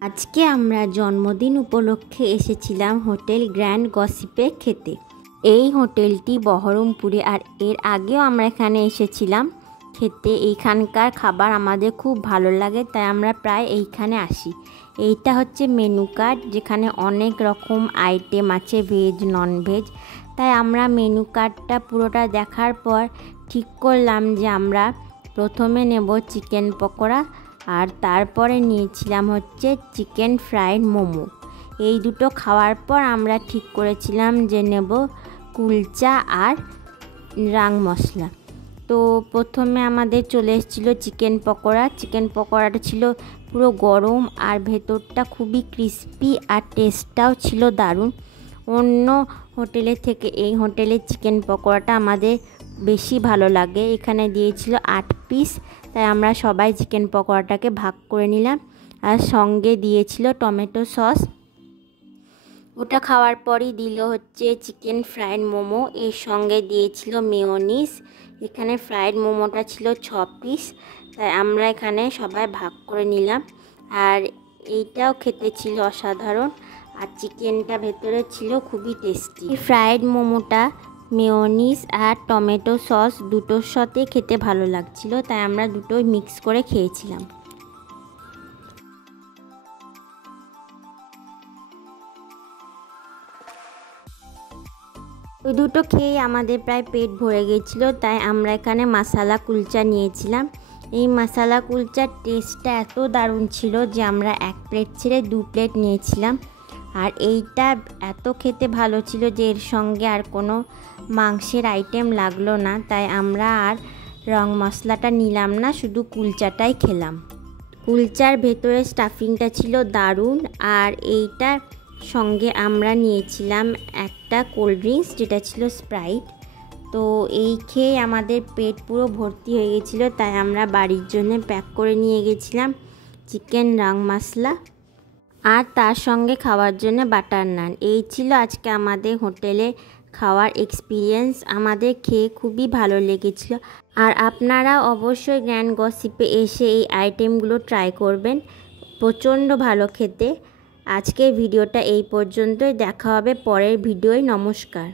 আজকে আমরা জন্মদিন উপলক্ষে এসেছিলাম হোটেল গ্র্যান্ড গসিপে খেতে। এই হোটেলটি বহরমপুরে, আর এর আগেও আমরা এখানে এসেছিলাম খেতে। এইখানকার খাবার আমাদের খুব ভালো লাগে, তাই আমরা প্রায় এইখানে আসি। এইটা হচ্ছে মেনু কার্ড, যেখানে অনেক রকম আইটেম আছে, ভেজ নন ভেজ। তাই আমরা মেনু কার্ডটা পুরোটা দেখার পর ঠিক করলাম যে আমরা প্রথমে নেব চিকেন পকোড়া, আর তারপরে নিয়েছিলাম হচ্ছে চিকেন ফ্রাইড মোমো। এই দুটো খাওয়ার পর আমরা ঠিক করেছিলাম যে নেব কুলচা আর রাং মশলা। তো প্রথমে আমাদের চলে এসেছিলো চিকেন পকোড়া। চিকেন পকোড়াটা ছিল পুরো গরম, আর ভেতরটা খুবই ক্রিস্পি, আর টেস্টটাও ছিল দারুণ। অন্য হোটেলের থেকে এই হোটেলের চিকেন পকোড়াটা আমাদের বেশি ভালো লাগে। এখানে দিয়েছিল 8 পিস, তাই আমরা সবাই চিকেন পকোড়াটাকে ভাগ করে নিলাম। আর সঙ্গে দিয়েছিল টমেটো সস। ওটা খাওয়ার পরই দিল হচ্ছে চিকেন ফ্রাইড মোমো, এর সঙ্গে দিয়েছিল মেয়োনিজ। এখানে ফ্রাইড মোমোটা ছিল 6 পিস, তাই আমরা এখানে সবাই ভাগ করে নিলাম। আর এইটাও খেতে ছিল অসাধারণ, আর চিকেনটা ভেতরে ছিল খুবই টেস্টি। ফ্রাইড মোমোটা মেয়োনিজ আর টমেটো সস দুটোর সাথে খেতে ভালো লাগছিল, তাই আমরা দুটোই মিক্স করে খেয়েছিলাম। ওই দুটো খেয়ে আমাদের প্রায় পেট ভরে গেছিলো, তাই আমরা এখানে মশালা কুলচা নিয়েছিলাম। এই মশালা কুলচার টেস্টটা এত দারুণ ছিল যে আমরা 1 প্লেট ছেড়ে 2 প্লেট নিয়েছিলাম। আর এইটা এত খেতে ভালো ছিল যে এর সঙ্গে আর কোনো মাংসের আইটেম লাগলো না, তাই আমরা আর রং মশলাটা নিলাম না, শুধু কুলচাটাই খেলাম। কুলচার ভেতরে স্টাফিংটা ছিল দারুণ। আর এইটার সঙ্গে আমরা নিয়েছিলাম একটা কোল্ড ড্রিঙ্কস, যেটা ছিল স্প্রাইট। তো এই খেয়ে আমাদের পেট পুরো ভর্তি হয়ে গেছিলো, তাই আমরা বাড়ির জন্য প্যাক করে নিয়ে গেছিলাম চিকেন রাং মশলা, আর তার সঙ্গে খাওয়ার জন্য বাটার নান। এই ছিল আজকে আমাদের হোটেলে খাওয়ার এক্সপিরিয়েন্স। আমাদের খেয়ে খুবই ভালো লেগেছিল। আর আপনারা অবশ্যই গ্র্যান্ড গসিপে এসে এই আইটেমগুলো ট্রাই করবেন, প্রচণ্ড ভালো খেতে। আজকের ভিডিওটা এই পর্যন্তই, দেখা হবে পরের ভিডিওয়। নমস্কার।